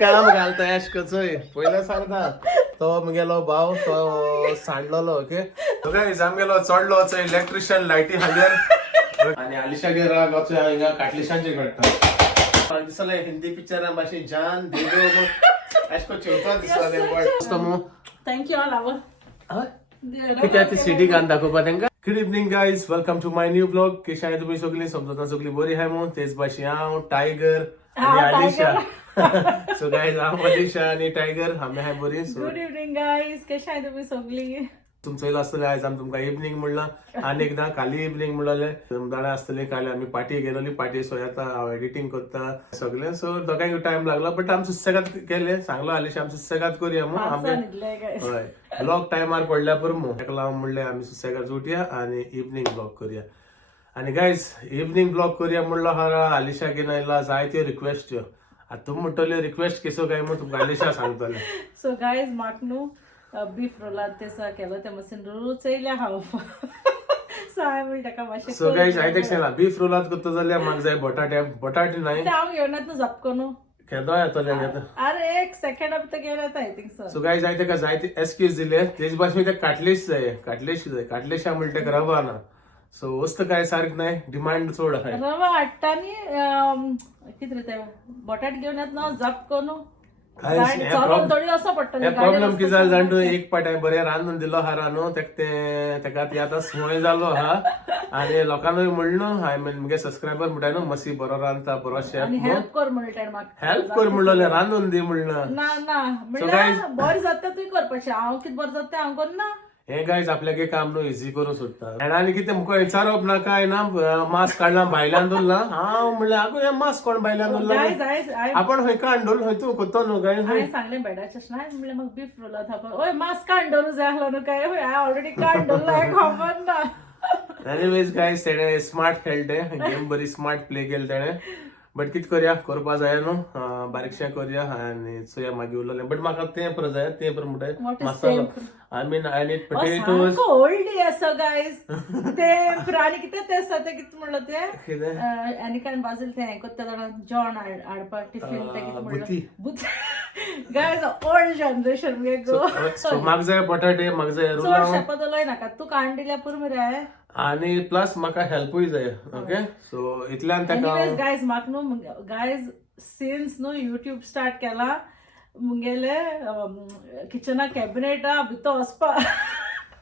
काम घालता अश कचोय पयला सांगता तो मुगेलो भाव तो सांडलो ओके तो काय आमगेलो चढलो इलेक्ट्रिशियन लायटी हाजेर आणि आलिशागेर वचोय हिंगा काटलिशांचे घडटा दिसले हिंदी पिक्चरां भाशेन जान देगो अशको चवता दिसले मस्त मो थँक्यू ऑल आवर कित्या ती सिटी गान दाखोवपा तेंका good evening guys welcome to my new blog कशी आहे तुम्ही सगळी समजता सगळी बरी आहे मग तेच भाशी हांव टायगर आणि आलिशा सो गाइज हांव आलिशा आणि टायगर आम्ही आहे बरी सो गुड इवनिंग गाईज कशा आहे तुम्ही सगळी तुमचं आसतले आयज आमी तुमकां इवनिंग म्हणला आनी एकदां काली इवनिंग म्हणले दमदाणा आसतली काल आमी पार्टी गेलोली पार्टी सो येता हांव एडिटींग करता सगळें सो दोगांक टायम लागलो बट आमी सुसेगाद केले सांगलो आलिशा आमी सुसेगाद करूया मग आमी हय ब्लॉग टायमार पडल्या पुरो मग ताका लागून म्हणलें आमी सुसेगाद उठया आनी इवनिंग ब्लॉग करूया आनी गायज इवनिंग ब्लॉग करूया म्हणलो हा आलिशा घेवन आयला जायत्यो रिक्वेस्ट आतां तुमी म्हणटल्यो रिक्वेस्ट केसो काय मग तुमकां आलिशा सांगतले सो गाईज म्हाका न्हू बीफ रोलाद तेसा केलो ते मातशें रूच येयल्या हांव सो हांवें म्हणलें ताका मातशें सो गायज हांवें तेका सांगलां बीफ रोलाद करता जाल्यार म्हाका जाय बटाटे न्हय हांव घेवन येता झपको न्हू केदो येतले घेता अरे एक सेकंड आप तर घेवन येता I think so so guys हांवें तेका जायते एक्सक्यूज दिले तेच भाशेन तेका काटलेश जाय काटलेशा म्हणटा तेका रवा ना सो वस्त काय सारक नाही डिमांड चड आहाय रवा हाडटा आनी कितें रे ते बटाट घेवन येता न्हू झपको न्हू चलोन थोडी असो पडटलें हे प्रॉब्लेम कितें जालें जाण तूं एक पाट हांवें बरें रांदून दिलो हा रांदून तेका ती आतां संवय जालो हा आनी लोकांनूय म्हणलो हांवें मुगे सबस्क्रायबर म्हणटाय न्हू मसी बरो रांदता बरो शेफ हेल्प कर म्हणटा म्हाका हेल्प कर म्हणलो रांदून दी म्हणलं ना ना म्हणल्यार बरें जाता तुवें करपाचें हांव कितें बरें जाता तें हांव करना हे गायज आपल्याक काम न्हू इझी करून सोदता आनी कितें मुको विचारप ना काय ना मास्क काडला भायल्यान दवरला हांव म्हणलें आगो हे मास्क कोण भायल्यान दवरला आपण खंय कांडोल खंय तूं कोतो न्हू काय हांवें सांगलें बेडाचें नाय म्हणलें म्हाका बीफ रोला थापा ओय मास्क कांडोल जाय आसलो न्हू काय हांवें ऑलरेडी कांडोल हांवें खबर ना एनीवेज गायज तेणे स्मार्ट खेळटे गेम बरी स्मार्ट प्ले केली तेणे बट कितें करया करपा जाय न्हू बारीकशें करया आनी चोया मागीर उरलेलें बट म्हाका तें पर जाय तें पर म्हणटाय मसालो I mean I need potatoes ओल्डी आसा गायज ते प्राणी कितें ते आसा ते कितें म्हणलो ते कितें आनी काय बाजूल ते हें करता जाणा जॉन हाडपाक टिफीन ते कितें म्हणलो गायज ओल्ड जनरेशन मगे गो म्हाका जाय बटाटे म्हाका जाय चड शेपत उलोय नाका तूं काण दिल्या पुरो मरे आणि प्लस म्हाका हेल्पूय जाय ओके सो इतल्यान तेका गायज म्हाका न्हू गायज सिन्स न्हू युट्यूब स्टार्ट केला मुगेले किचना कॅबिनेटा भितर वचपा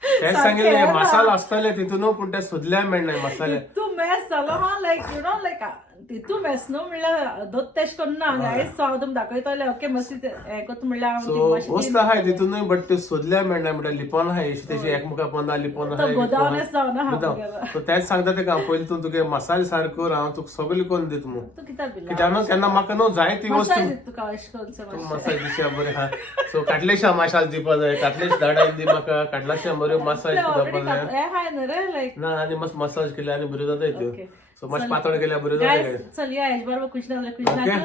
तेच सांगिल्ले मसालो आसताले तितून पूण ते सोदल्या मेळनाय मसाले तू मॅस जालो हा लायक यू नो लायक तितू मॅस न्हू म्हणल्यार दोत तेश करना गायज सो हांव तुमकां दाखयतलें ओके मातशी हें करता म्हणल्यार सो वस्त आहाय तितूनय बट ते सोदल्या मेळनाय म्हणल्यार लिपोन आहाय तेशी एकमुखा पोंदा लिपोन आहाय गोदावनेस जावना हांव सो तेच सांगता तेका पयली तूं तुगे मसाले सारको कर हांव तुका सगळी कोन्न दिता मू तूं कित्याक भिला कित्याक केन्ना म्हाका न्हू जाय ती वस्त तुका अशें करून मसाज दिशा बरें हा सो काटलेशा मसाज दिवपा जाय काटलेश धाडाय दी म्हाका काटलाशा बऱ्यो मसाज करपा जाय हें हाय न्हू रे लायक ना आनी मस्त मसाज केले आनी बऱ्यो जाताय त्यो सो मातशें पातळ केल्या बऱ्यो जाताय चल या हेज बरोबर कुजना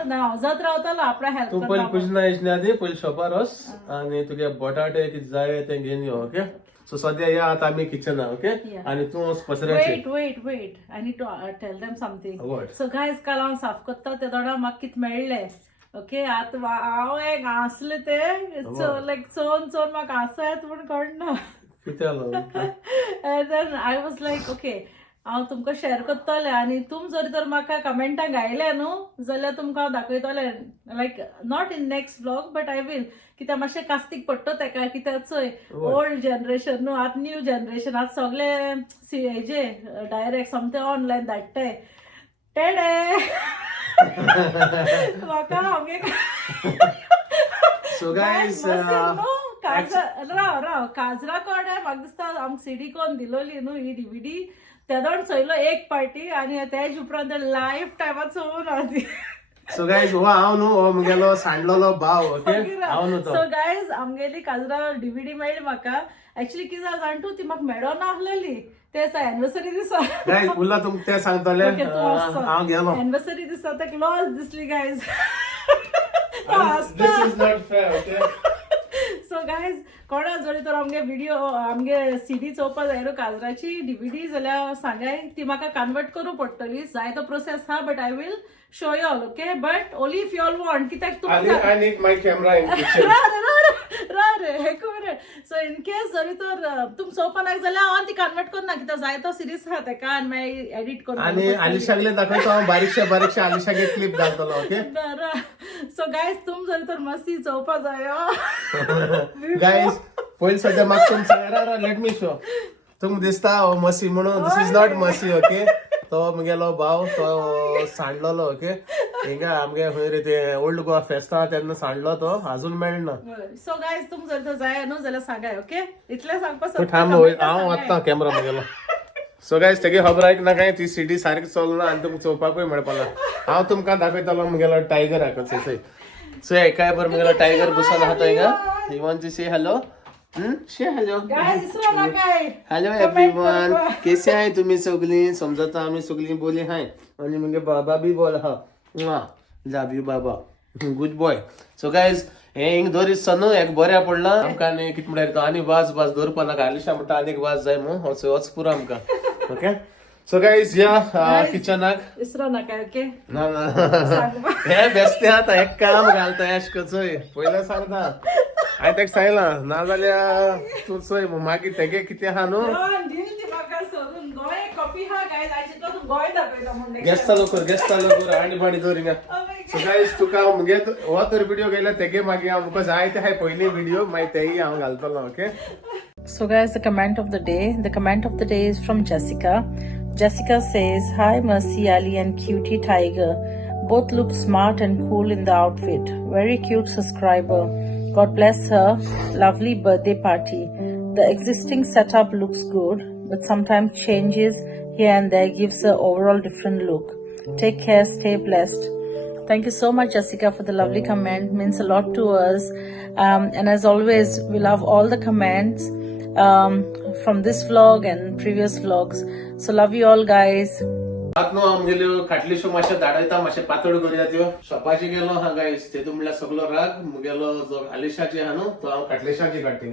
ना हांव जात रावतलो आपणा हेल्प तू पयली कुजना येचण्या दी पयली शॉपार वच आनी तुगे बटाटे कितें जाय तें घेवन यो ओके सो सद्या या आतां आमी किचना ओके आनी तूं पसऱ्याचेर wait I need to tell them something so guys काल हांव साफ करता ते दोडा म्हाका कितें मेळ्ळें ओके आतां हांव एक हांसलें ते लायक चोवन म्हाका हांसो येता म्हूण कळना कितें जालो then I was like okay हांव तुमकां शेअर करतलें आनी तुम जर तर म्हाका कमेंटाक घायले न्हू जाल्यार तुमकां हांव दाखयतलें like not in next blog but I will कित्याक मातशें कास्तीक पडटा तेका कित्याक चोय ओल्ड जनरेशन न्हू आतां न्यू जनरेशन आतां सगळे हेजे डायरेक्ट समतें ऑनलायन धाडटाय टेडे म्हाका आमगे सो गायज राव काजरा कोडे म्हाका दिसता आमकां सीडी कोन्न दिलोली न्हू ही डीव्हीडी तेदोण चोयलो एक पार्टी आनी तेज उपरांत लायफ टायमार चोवून हांव ती सो गायज हो हांव न्हू हो मुगेलो सांडलोलो भाव ओके हांव न्हू तो सो गायज आमगेली काजरा डीव्हीडी मेळ्ळी म्हाका एक्चुअली कितें जालें जाण तूं ती म्हाका मेळो ना आसलेली ते एनिवर्सरी दिसा गायज उरला तुमकां तें सांगतलें हांव गेलो एनिवर्सरी दिसा ताका लॉस दिसली guys this is not fair okay so guys कोणा जरी तर आमगे व्हिडिओ आमगे सीडी चोवपा जाय न्हू काजराची डीव्हीडी जाल्यार सांगाय ती म्हाका कन्वर्ट करूं पडटली जाय तो प्रोसेस हा but I will show you all, okay? But only if you all want. कित्याक I तुमकां need my camera in kitchen. रे एक मिनिट. सो इन केस जरी तर तुम चोवपाक जाल्यार हांव ती कन्वर्ट करना कित्याक जाय तो सिरीज आहा तेका आनी मागीर एडिट करून आणि आलिशागले दाखवतो हांव बारीकशा आलिशागे क्लिप घालतलो ओके सो गायज तुम जरी तर मस्ती चोवपा जाय गाइस पयली सद्या म्हाका तुम सांगा लेट मी शो तुमकां दिसता हो मसी म्हणून दिस इज नॉट मसी ओके तो म्हगेलो भाव तो सांडलोलो ओके हिंगा आमगे खंय रे ते ओल्ड गोवा फेस्त आहा तेन्ना सांडलो तो अजून मेळना सो गायज तुम जर तर जाय न्हू जाल्यार सांगाय ओके इतलें सांगपा तूं थांब हांव वता कॅमेरा म्हगेलो सो गायज तेगे खबर आयक ना काय ती सिडी सारकी चलना आनी तुमकां चोवपाकूय मेळपाना हांव तुमकां दाखयतलो म्हगेलो टायगर आहा कसो थंय सो एकाय बरो म्हगेलो टायगर बसून आहा तो हिंगा you want to say hello say hello guys इसरो नाकाय हेलो एवरीवन कैसे आहे तुम्ही सगळी समजता आम्ही सगळी बोली हाय आणि मगे बाबा बी बोल हा लव यू बाबा गुड बॉय सो गाइज हे हिंग दोरी सनू एक बऱ्या पडला आमकां आनी कितें म्हणल्यार तो आनी वाज दवरपा नाका आलिशा म्हणटा आनीक वाज जाय मू होच पुरो आमकां ओके सो गाइज या किचनाक इसरो नाकाय ओके ना ना हे बेस्ते आता एक काम घालता एश कचोय पयलें सांगता हांवें तेका सांगलां ना जाल्यार तूं चोय मागीर तेगे कितें आहा न्हू गॅस चालू कर आनी बाणी दवर हिंगा सो गाइस तुका मुगे हो तर व्हिडिओ गेला तेगे मागीर आमकां जाय ते हाय पयली व्हिडिओ मागीर तेही हांव घालतलो okay So guys, the comment of the day. The comment of the day is from Jessica. Jessica says, "Hi Mercy, Ali and Cutie Tiger. Both look smart and cool in the outfit. Very cute subscriber. God bless her. Lovely birthday party. The existing setup looks good, but sometimes changes here and there gives a overall different look. Take care, stay blessed." Thank you so much, Jessica, for the lovely comment. Means a lot to us. And as always, we love all the comments from this vlog and previous vlogs. So love you all, guys. आत न्हू आमगेल्यो खाटलीश्यो मातशे धाडयता मातशे पातळ करूया त्यो शॉपाची गेलो हा guys तेतून म्हणल्यार सगळो राग मुगेलो जो आलिशाची आहा न्हू तो हांव खाटलेशाची काडटा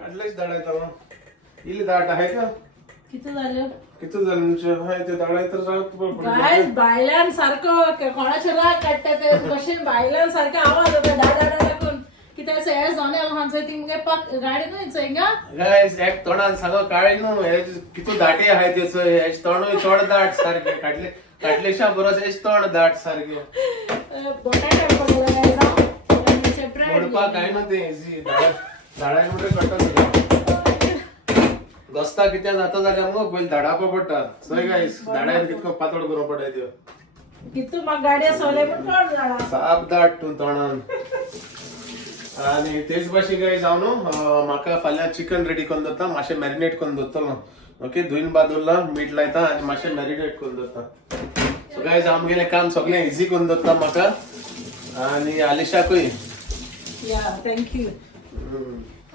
काडलेच धाडयता इल्ली धाट आहे का किती झालं किती जणांचे हाय ते धाडायतर गायज बायलां सारखो कोणाचे राग काडटा ते कशें बायलां सारखे आवाज येता डाडा लागून कित्याक हे जोने हांचो तिंगे पाक गाडी न्हू हिंगा गाइस एक तोंडान सांगो काळे न्हू हे कितू धाटे आहाय तेचो हे तोंडूय चड दाट सारखे काटलेशा बरोस हेच तोंड दाट सारखे मोडपा काय ना ते इझी झाडाय म्हणून कटत गस्ता कित्या जाता जाल्यार मग पयली धाडावपा पडटा सय गाइस धाडायन कितको पातळ करूं पडटा त्यो कितू म्हाका गाडयो सोले पण कोण जाणा साप दाट तूं तोंडान आणि तेच भाशेन गाइस हांव न्हू म्हाका फाल्यां चिकन रेडी करून दवरता मातशें मॅरिनेट करून दवरतलो ओके धुवन बादुरला मीठ लायता आनी मातशें मॅरिनेट करून दवरता सो गाइस आमगेलें काम सगळें इझी करून दवरता म्हाका आनी आलिशाकूय या थँक्यू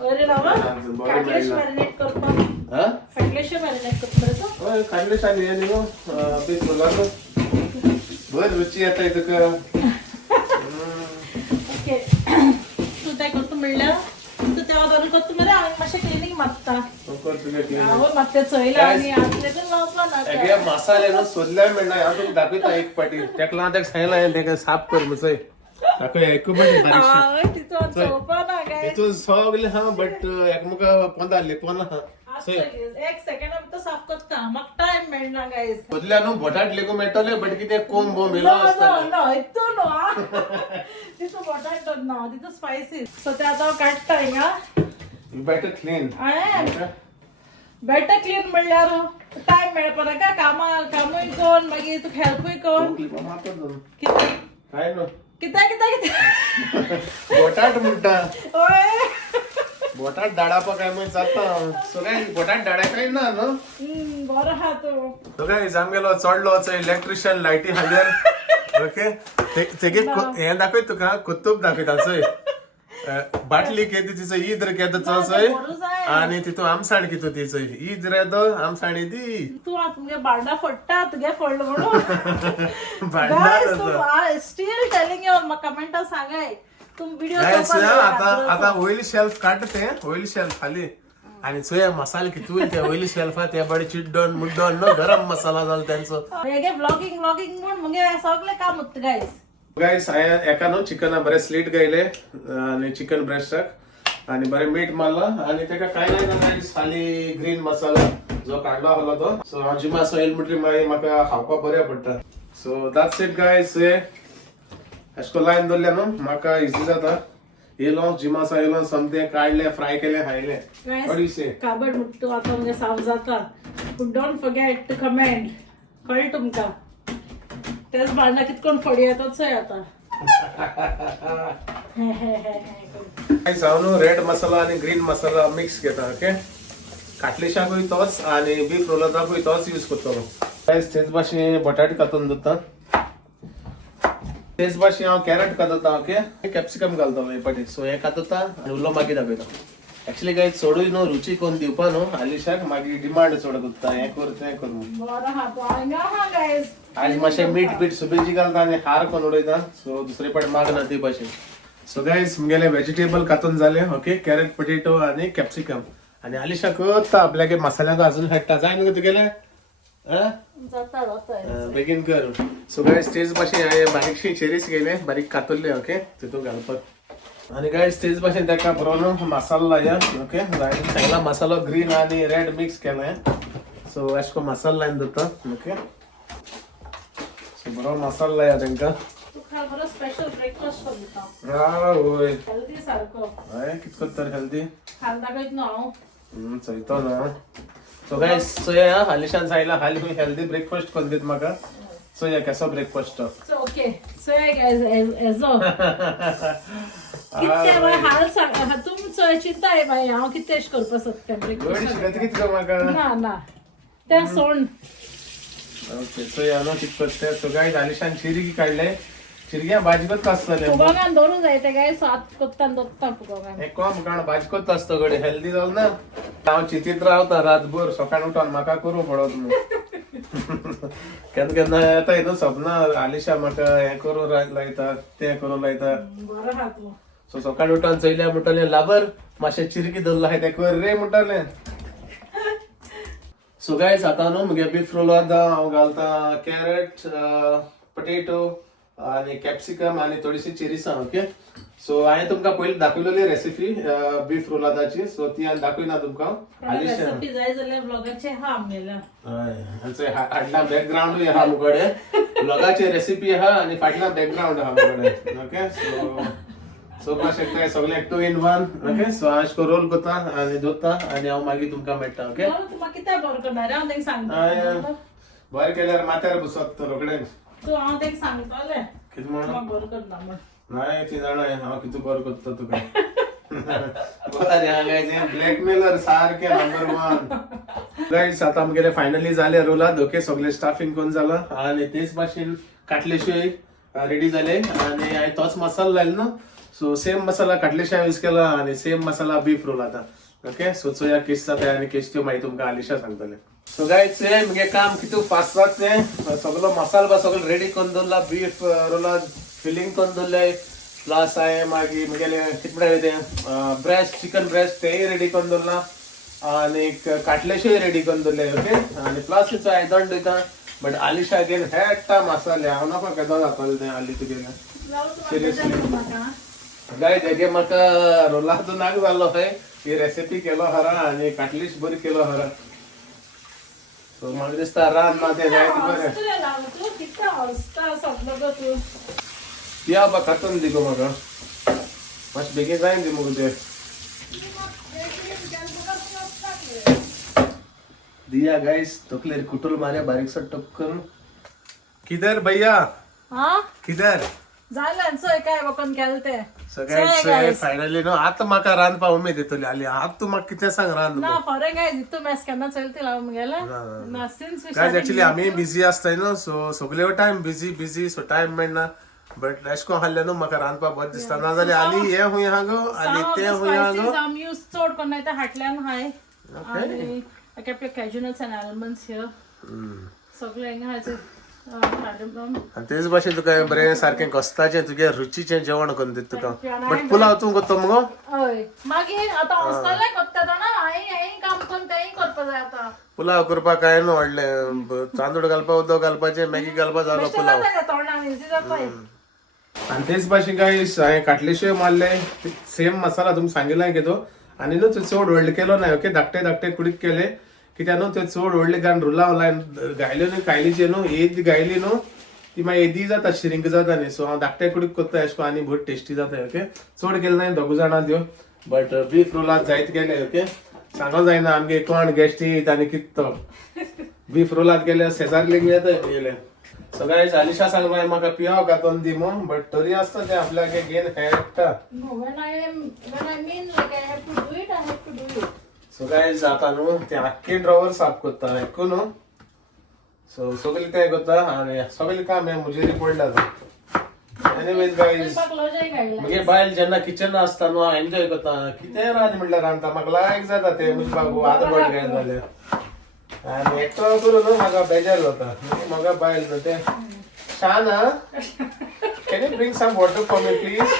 अरे बाबा काटलेश मॅरिनेट करता हा काटलेश मॅरिनेट करता हय काटलेशान हे न्हू बेस मुलांनो बरी रुची येता तुका ओके तू तें करता म्हणल्यार तू तेव्हा जाणून करता मरे हांवें मातशें क्लिनींग मारता हांव मातशें चयलां आनी आतलेकून लावपा नाका हे मसाले न्हू सोदल्यार मेळना हांव तुका दाखयता एक पाटी तेका लागून तेका सांगलां हांवें तेका साफ कर मुचय दाखय एकूच हांवें तितून चोवपा ना गाय हितून सगलें हा बट एकमुका पंदा लेपना हा एक सेकंडा भितर साफ करता म्हाका टायम मेळना गायज सोदल्या न्हू बटाट लेगू मेळटले बट कितें कोंब बोंब येलो आसता हितून तितू बटाट ना तितू स्पायसीस सो ते आतां काडटा हिंगा बेटर क्लीन बेटर क्लीन म्हणल्यार टायम मेळपा नाका कामूय कोण मागीर तुका हेल्पूय कोण काय न्हू कित्याक बटाट म्हणटा ओय बटाट धाडापा काय मग जाता सगळ्या बटाट धाडायकाय ना न्हू बरो आहा तूं सगळ्या जामगेलो चडलो इलेक्ट्रिशियन लायटी हाल्यार ओके तेगे हे दाखय तुका कुतूब दाखयता चोय बाटली घेते तिचं ईद रे घेतं चोय आणि तिथून आमसाण घेतो तिचं ईद रे दो आमसाणी दी तू आता तुगे बांडा फोडटा तुगे फोडलो म्हणून भांडणार स्टील टेलिंग यू म्हाका कमेंटा सांगाय तुम व्हिडिओ आता ऑइल शेल्फ काढते ऑइल शेल्फ खाली आणि सोया मसाला किती त्या ऑइल शेल्फात त्या बडे चिड्डोन मुड्डोन नो गरम मसाला झाला त्यांचं हेगे व्लॉगिंग म्हणून मगे सगळे काम होत गाईस एका नो चिकन बरे स्लीट गायले आणि चिकन ब्रेस्टाक आणि बरे मीठ मारला आणि तेका काय नाही जाणार खाली ग्रीन मसाला जो काढला होला तो सो हांव जिमा सोयल म्हणटरी मागीर म्हाका खावपाक बरें पडटा सो दॅट्स इट गायस अशको लायन दवरले न्हू म्हाका इझी जाता येलो जिमासा येलो समते काढले फ्राय केले खायले अडीशे काबड मुट्टू आता मगे साफ जाता पूण डोंट फॉरगेट टू कमेंट कळ्ळें तुमका तेच भांडा कितकोन फोडी येतात सो आता हांव न्हू रेड मसाला आणि ग्रीन मसाला मिक्स घेता ओके काटली शाकूय तोच आणि बीफ रोलाचाकूय तोच यूज करतलो गायस तेच भाशेन बटाट कातून दवरता तेच भाशेन हांव कॅरट कातता ओके कॅप्सिकम घालता हे पाटी सो हे कातता आनी उरलो मागीर दाखयता एक्चुअली गायस सोडूय न्हू रुची कोण दिवपा न्हू आलिशाक मागीर डिमांड चड करता हे कर तें कर बरो हा पोंगा हा गाईस आज मातशें मीठ बीठ सुबेजी घालता आनी हार कोण उडयता सो दुसरे पाट मागना ते भाशेन सो गायस मुगेले व्हेजिटेबल कातून जाले ओके कॅरट पोटेटो आणि कॅप्सिकम आणि आलिशा करता आपल्याक मसाल्याक अजून हाडटा जाय न्हू तुगेले जाता बेगीन कर सो गायस तेच भाशेन हांवें बारीकशी चेरीस घेयले बारीक कातरले ओके तितून घालपाक आणि गायस तेच भाशेन तेका बरो न्हू मसालो लाया ओके सांगला मसालो ग्रीन आणि रेड मिक्स केलाय सो अशको मसालो लायन दवरता ओके सो बरो मसालो लाया तेंका तू खा बरो स्पेशल ब्रेकफास्ट कर दिता होय हेल्दी सारको हय कित करता हेल्दी खाल दाखयत न्हू हांव चयतो ना सो गायस सोया आलिशान सांगला हाली हेल्दी ब्रेकफास्ट कोन दीत म्हाका सोया केसो breakfast so okay so guys azo कितके बाय हाल सांग तुमचो चिंता आहे बाय हांव कितें करपा सोदता ब्रेकफास्ट शिकत कित म्हाका ना तें सोड ओके सोया नो कित करता सो गायस आलिशान चिरगी काडले चिरग्या भाजी करता आसतले फुगोंगान दवरूंक जाय ते गाय सात कोत्तान दवरता फुगोंगान एक कॉम काण भाजी करता आसतो गडे हेल्दी जाल ना हांव चिंतीत रावता रातभर सकाळ उठोन म्हाका करूं पडत न्हू केन्ना केन्ना येता न्हू सपना आलिशा म्हाका हें करूं लायता तें करूं लायता बरो हा तूं सो सकाळ उठोन चयल्या म्हणटलें लाबर मातशें चिरकी दवरला हाय तें कर रे म्हणटलें सो गायस आतां न्हू मुगे बीफ रोलांत हांव घालता कॅरट पोटेटो आणि कॅप्सिकम आणि थोडीशी चिरीसां ओके सो हांवें तुमकां पयलीं दाखयलेली रेसिपी बीफ रोलादाची सो ती हांवें दाखयना तुमकां आलिशा रेसिपी जाय जाल्यार ब्लॉगाचे हा आमगेल्या हय हाडला बॅकग्रावंडूय आहा मुगडे ब्लॉगाची रेसिपी आहा आणि फाटल्यान बॅकग्रावंड आहा मुगडे ओके सो मातशें तें सगळें 2 in 1 ओके सो हांव अशें रोल करता आणि दवरता आणि हांव मागीर तुमकां मेळटा ओके तुका कितें बरो करणार हांव तेंक सांगता बरें केल्यार माथ्यार बसत रोखडें तू हांव तेंक सांगतलें कितें म्हणून म्हाका बरो करना म्हण नाही ती जाणाय हांव कितू बरो करता तुका बरें हांगाचे ब्लॅकमेलर सारखे नंबर 1 गाइस आता आमगेले फायनली जाले रोलाद ओके सगळे स्टाफिंग कोण जाला आणि तेच भाशेन काटलेशे रेडी जाले आणि हांवें तोच मसालो लायलो न्हू सो सेम मसाला काटलेशे यूज केला आणि सेम मसाला बीफ रोल आता ओके सो चोया केस जाता आणि केस त्यो मागीर तुमकां आलिशा सांगतले सो गाइस मुगे काम कितू फास्ट जाता सगळो मसालो बा सगळो रेडी करून दवरला बीफ रोलाद फिलिंग करून दवरले प्लस हांवें मागीर मुगेले कितें म्हणटाले तें ब्रेस्ट चिकन ब्रेस्ट तेय रेडी करून दवरला आणि काटलेशे रेडी करून दवरले ओके आणि प्लस तिचो आयदन दिता बट आलिशा गेन हेट्टा मसाले हांव नाका केदो जातलें तें आली तुगेलें सिरियसली गायज हेगे म्हाका रोलाचो नाक जाल्लो खंय ही रेसिपी केलो हरा आणि काटलीश बरी केलो हरा सो म्हाका दिसता रान ना तें जायत बरें तू कितें हसता सगळो गो तू या बा कातून दी गो म्हाका मातशें बेगीन जायन दी मुगो तें दिया गाइस तकलेर कुटुल मारे बारीक सा टपकन किधर भैया हा किधर जालें चोय काय बकोन केलें तें सगळ्यांचे फायनली नो आता म्हाका रांदपा उमेद येतली आली आता तू म्हाका कितें सांग रांद ना फॉरेन गायज इतू मॅस केन्ना चलती लाव मुगेले ना सिन्स गायज एक्चुअली आम्ही बिझी असताय न्हू सो सगळे टाइम बिझी सो टाइम मेळना बट एशको हाडले न्हू म्हाका रांदपाक बरें दिसता ना जाल्यार आली हे हुंय हा गो आनी ते हुंय हा गो आमी यूज चड कोन्न नाय हाटल्यान हाय आनी I kept your casuals and almonds here. सगळे हिंगा हायचे आनी तेच भाशेन तुका बरें सारकें घोस्ताचें तुगे रुचीचें जेवण करून दिता तुका बट पुलाव तूं करता मगो हय मागीर आतां हॉस्टेलाय कोत्ता ना हांवें काम करून तेंय करपा जाय आतां पुलाव करपाक काय न्हू व्हडलें तांदूळ घालपाक उदक घालपाचें मॅगी घालपाक जालो पुलाव तोंडान इजी जाता आनी तेच भाशेन काय हांवें काटलेशे मारले सेम मसाला तुमकां सांगिल्लो की तो आनी न्हू तो चड व्हडलो केलो ना ओके धाकटे धाकटे कुडीक केले कित्याक न्हू ते चड व्हडले कारण रुलां लायन गायल्यो न्हू कायलीचे न्हू एद गायली न्हू ती मागीर एदी जाता श्रिंक जाता न्ही सो हांव धाकटे कुडीक करता एशको आनी बहुत टेस्टी जाता ओके चड केले ना दोग जाणां त्यो बट बीफ रोलात जायत केले ओके सांगो जायना आमगे कोण गेस्ट येत आनी कित तो बीफ रोलात केले शेजारलेक येता गेले सो गायज अलिशा सांगला म्हाका पियाव कातून दी मो बट तरी आसता ते आपल्याक गेन खेळटा when I mean like I have to do it so guys आता न्हू ते आख्खे ड्रॉवर साफ करता आयकू न्हू सो सगळी ते करता आनी सगळी काम हे मुजेरी पडला एनीवेज गायज मगे बायल जेन्ना किचन आसता न्हू हांव एन्जॉय करता कितें रांद म्हणल्यार रांदता म्हाका लायक जाता ते मुजबाग आदबड घाल जाले आनी एकटो करून न्हू म्हाका बेजार जाता म्हाका बायल न्हू ते शान Can you bring some water for me, please?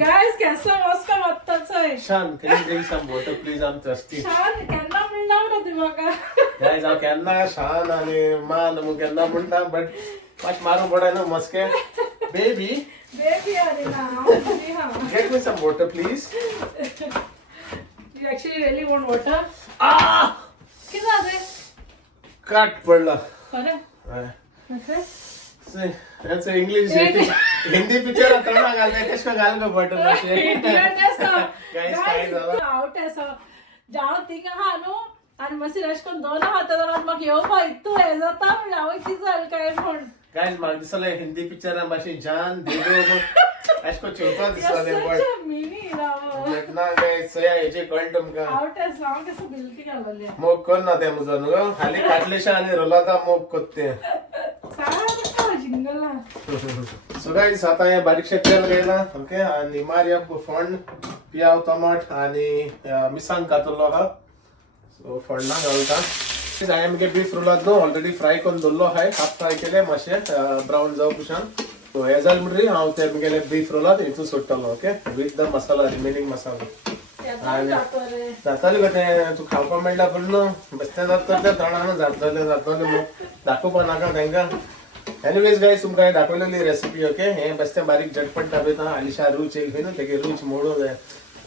Guys, कैसा मस्का वाटताचोय Shan, can you bring some water, please? I'm thirsty. शान केन्ना म्हणला रे तूं म्हाका Guys, हांव केन्ना शान आनी मान म्हूण केन्ना म्हणटा बट मात मारूं पडा न्हू मस्के बेबी अरे ना get me some water, please. You actually really want water? किती जाते काट पडला बरं याचं इंग्लिश हिंदी पिक्चर तोंडा घालताय तेश घाल गो बट काय झालं आवट असं जाव थिंग हा न्हू आनी मातशी अशें करून दोन हाता धरून म्हाका येवपा इतू हें जाता म्हणल्यार हांव कितें जालें काय म्हण गायज म्हाका दिसलें हिंदी पिक्चरां भाशेन जान देगो अशें चिवपा दिसलें बट ना गायज सया हेजे कळ्ळें तुमकां आवट असं हांव कसं बिलकी घालले मोग कर ना ते म्हजो न्हू खाली काटलेशा आनी रोलाता मोग कोत्ते सो गाइस आता हे बारीकशे तेल घायला ओके आनी मारया फोंड पियाव टमाट आनी मिरसांग कातरलो आहा सो फोंडा घालता हांवें मुगे बीफ रोलात न्हू ऑलरेडी फ्राय करून दवरलो आहाय हाफ फ्राय केले मातशे ब्रावन जावं कुशान सो हे जालें म्हणटरी हांव ते मुगेले बीफ रोलात हितून सोडटलो okay with the masala remaining masala जाताले गो तें तूं खावपा मेळटा पूण न्हू बेश्टें जाता ते तोंडान जातले मग दाखोवपा नाका तांकां एनीवेज गाइस तुमकां दाखयलेली रेसिपी ओके हे बेश्टें बारीक झटपट दाखयता अलिशा रूच एक न्हू तेगे रूच मोडूं जाय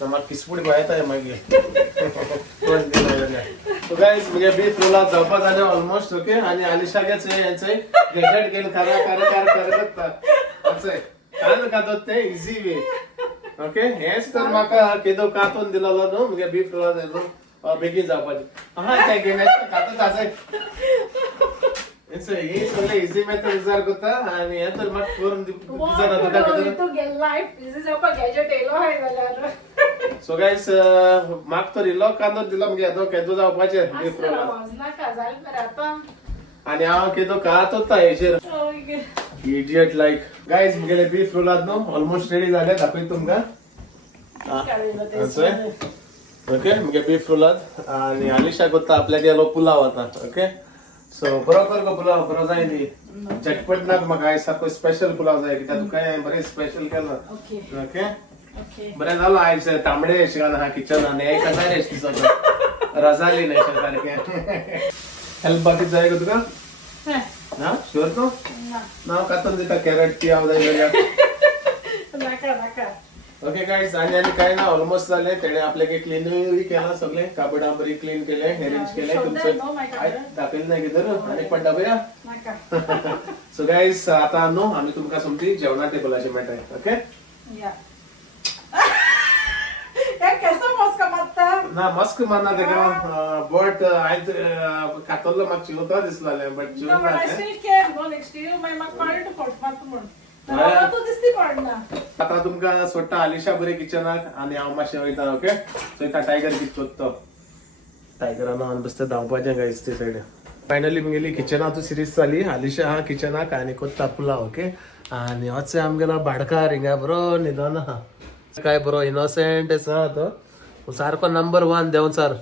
म्हाका किसपूड गोंयता मागीर सो गाइस मुगे बीफ रोलात जावपा जालें ऑलमोस्ट ओके आनी अलिशागेच हेंचंय गॅजेट घेवन खारा करता असंय कान कातत ते इजी वे ओके हेच तर म्हाका केदो कातून दिलोलो न्हू मुगे बीफ रोलात न्हू बेगीन जावपाचें हा ते घेवन कातत आसय हे सगळे इझी मेथड विचार करता आणि हे तर म्हाका करून सो गाइस म्हाका तर इल्लो कांदो दिलो मगे येदो केदो जावपाचे बीफ रोलात आनी हांव केदो कातता हेचेर इडियट लायक गाइस मुगेले बीफ रोलात न्हू ऑलमोस्ट रेडी जाले दाखयता तुमकां ओके मुगे बीफ रोलात आनी अलिशा करता आपल्याक गेलो पुलाव आता ओके सो बरोबर गो पुलाव बरो जाय न्ही झटपट नाक म्हाका आयज सारको स्पेशल पुलाव जाय कित्याक तुका हांवें बरें स्पेशल केला ओके बरें जालो आयज तांबडे शिकान आहा किचनान हे कसाय रेस्ट दिसता रजाली न्ही सारकें हेल्प बाकीच जाय गो तुका ना शुअर न्हू ना कातून दिता कॅरेट पियाव जाय जाल्यार ओके गाइस आनी काय ना ऑलमोस्ट जाले तेणे आपल्याक क्लीनूय केला सगळे काबडां बरी क्लीन केले अरेंज केले तुमचं दाखयलें ना कितें आनी पडटा पया सो गाइस आता न्हू आमी तुमकां सोमती जेवणा टेबलाचेर मेळटाय ओके ना मस्क मारना तेका बट आयज कातरलो म्हाका चिवता दिसलें बट चिवून आता तुमकां सोडटा अलिशा बरे किचनाक आनी हांव मातशें वयता ओके सो इता टायगर कित करता टायगरान हांव बेश्टें धांवपाचें गायस ते सायडीन फायनली मुगेली किचनाचो सिरीज जाली हालींशा हा किचनाक आनी कोत्ता पुलाव ओके आनी होचे आमगेलो भाडकार हिंगा बरो न्हिदोन आहा काय बरो इनोसेंट आसा तो सारको नंबर 1 देंवचार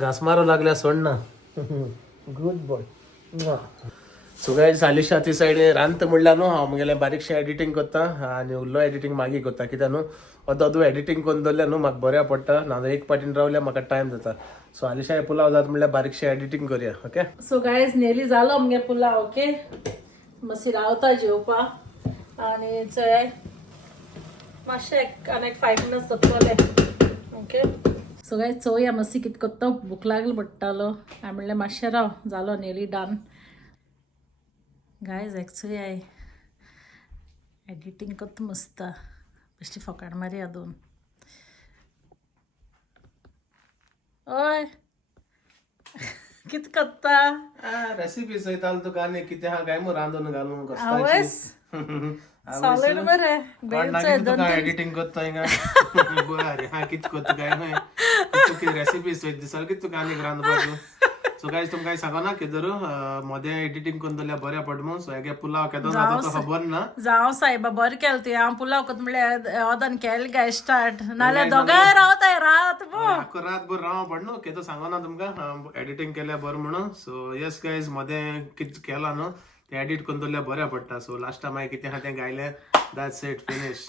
घास मारू लागल्या सोडना गुड बॉय सो गायज हालींशा ती सायड रांत म्हणल्यार न्हू हांव मुगेलें बारीकशें एडिटींग करता आनी उरलो एडिटींग मागीर करता कित्याक न्हू अदू एडिटींग करून दवरल्यार न्हू म्हाका बऱ्या पडटा ना एक पाटीन रावल्यार म्हाका टायम जाता सो हालींशा पुलाव जाता म्हणल्यार बारीकशें एडिटींग करया ओके सो गायज नेली जालो मगे पुलाव ओके मातशी रावता जेवपा आनी चोय मातशें आनी 5 मिनट्स जातलोले ओके सो गायज चोवया मातशी कितें कोत्ता भूक लागलो पडटालो हांवें म्हणलें मातशें राव जालो नेली डन गायज एक्चुली हांव एडिटींग कोत्ता मस्त बेश्टी फकाण मारी दोन ओय कितें कोत्ता रेसिपी सयताल तुका आनी कितें आहा काय मू रांदून घालून आवयस सॉलिड बरें तुका एडिटींग करता हिंगा बरें हा कितें करता काय न्हय तुका रेसिपी सयत दिसाल कितें तुका आनीक रांदपाक सो गायज तुमकां सांगना किदर मोदें एडिटींग करून दवरल्यार बरें पड म्हणून सो हेगे पुलाव केदो जाता तो खबर ना जावं सायबा बरें केलें तुवें हांव पुलाव कोत म्हणल्यार ओदन केलें काय स्टार्ट नाल्यार दोगांय रावताय रात आख्खो रातभर रावं पड न्हू केदो सांगना तुमकां एडिटींग केल्यार बरें म्हणून सो येस गायज मोदें कितें केलां न्हू तें एडिट करून दवरल्यार बरें पडटा सो लास्टा मागीर कितें आहा तें गायलें दॅट्स इट फिनिश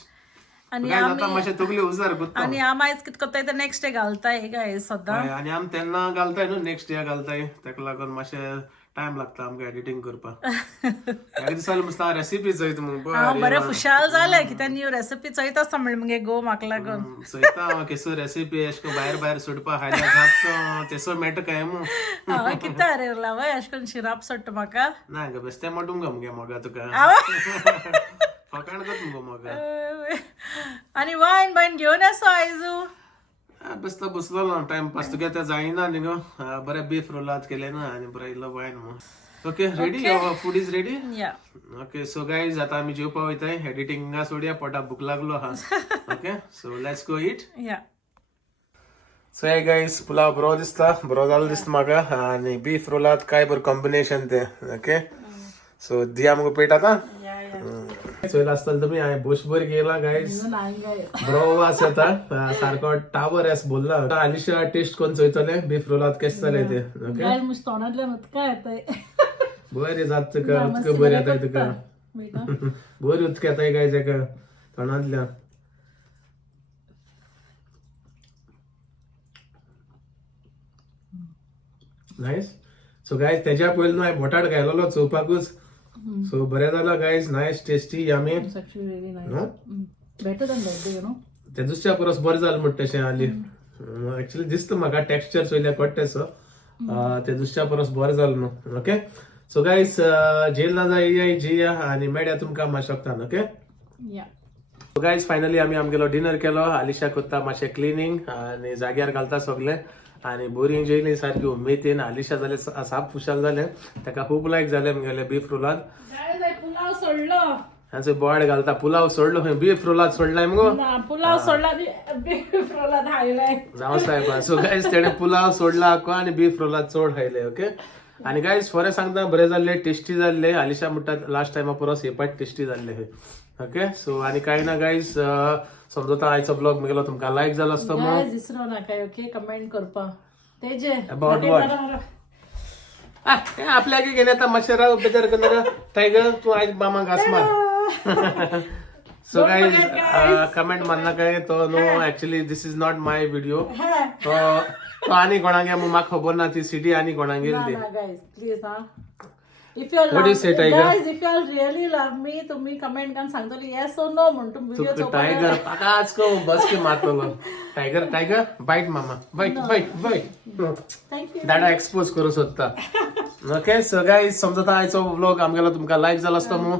आनी मातशें तगली उजार करता आनी हांव आयज कितें कोत्ताय ते नेक्स्ट डे घालताय काय सद्दां आनी आमी तेन्ना घालताय न्हू नेक्स्ट डे घालताय तेका लागून मातशें टायम लागता आमकां एडिटींग करपाक एक दिसाल मस्त रेसिपी चयत म्हणून हांव बरें खुशाल जालें कित्याक न्यू रेसिपी चयत आसता म्हणलें मगे गो म्हाका लागून चयता हांव केसो रेसिपी एश को भायर सुटपा हायल्या जात तेसो मेळटा काय मू हांव कितें रे लावय अशें करून शिराप सोडटा म्हाका ना ग बेस्तें मोटून ग मगे मोगा तुका फकाण कर मुगो मोगा आनी वायन बायन घेवन येसो आयजू बेस्तो बसलो टायमपास तुगे ते जायना न्ही गो बरें बीफ रोलात केले ना आनी बरें इल्लो वायन मग okay ready food is ready या ओके सो गायज आतां आमी जेवपा वयताय एडिटींगा सोडया पोटा भूक लागलो आहा ओके सो लेट्स गो ईट या सो हे गायज पुलाव बरो दिसता बरो जालो दिसता म्हाका आनी बीफ रोलात काय बरें कॉम्बिनेशन ते ओके सो दिया मुगो पेट आतां चोयला आसतलो तुमी हांवें बुशभर गेला गायज बरो वास येता सारको टावर एस बोलला हालींशा टेस्ट कोन्न चोयतले बीफ रोलात केशे जाले ते ओके गायज मुश तोंडांतल्यान उदका येताय बरें जाता तुका उदक बरें येताय तुका बरी उदक येताय गायज हेका तोंडांतल्यान नायस सो गायज तेज्या पयलीं न्हू हांवें बटाट घायलोलो चोवपाकूच सो बरें जालां guys nice tasty yummy better than that you know ते दुसऱ्या परस बरें जालें म्हणटा तशें हालीं एक्चुअली दिसता म्हाका टेक्स्चर चोयल्यार कट्टे सो ते दुसऱ्या परस बरें जालें न्हू ओके सो गायज जेल ना जाय जेया आनी मेळया तुमकां मातशें ओके या गायज फायनली आमी आमगेलो डिनर केलो हालींशा कोत्ता मातशें क्लिनींग आनी जाग्यार घालता सगळें आनी बोरींग जेयली सारकी उमेदीन हालींशा जालें साप खुशाल जालें ताका खूब लायक जालें म्हगेलें बीफ रोलात पुलाव सोडलो हांचो बॉयड घालता पुलाव सोडलो खंय बीफ रोलात सोडलाय मुगो पुलाव सोडला बीफ रोलात हायलाय जावं साहेब सो गायज तेणे पुलाव सोडला आको आनी बीफ रोलात चोड खायले ओके आनी गायज फॉरें सांगता बरें जाल्ले टेस्टी जाल्ले हालींशा म्हणटा लास्ट टायमा परस हे पाट टेस्टी जाल्ले ओके सो आनी कांय ना गायज समजता आयचो ब्लॉग म्हगेलो तुमकां लायक जालो आसतो मग विसरो नाका ओके कमेंट करपा तेजे अबाउट वॉट आपल्याक घेवन येता मातशें राव बेजार करनाका टायगर तूं आयज मामा घास मार सो गायज कमेंट मारनाका तो no actually this is not my video तो आनी कोणाक म्हाका खबर ना ती सिटी आनी कोणाक गेली ती guys please if you What do you say, Tiger? guys if you all really love me तुम्ही कमेंट करून सांगतली yes or no म्हणून व्हिडिओ तू टायगर पाकाच को बस के मारतलो टायगर बाईट मामा बाईट थँक यू दाडा एक्सपोज करू सोदता ओके सो गायज समजता आयचो vlog आमगेलो तुमकां लायक जालो आसतो मू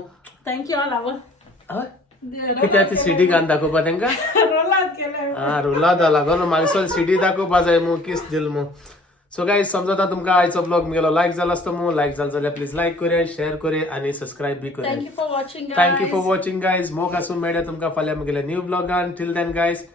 थँक यू ऑल आवर कित्याक ती सिडी घालून दाखोवपा तेंका रोलात केले रुला लागलो म्हाका सिडी दाखोवपा जाय मू किस दिल मू सो गायज समजता तुमकां आयचो ब्लॉग म्हगेलो लायक जालो आसतो मू लायक जालो जाल्यार प्लीज लायक करूया शेअर करूया आनी सबस्क्रायब बी करूया thank you for watching thank you for watching guys मोग आसूं मेळ्या तुमकां फाल्यां म्हगेल्या न्यू ब्लॉगान टील देन गायज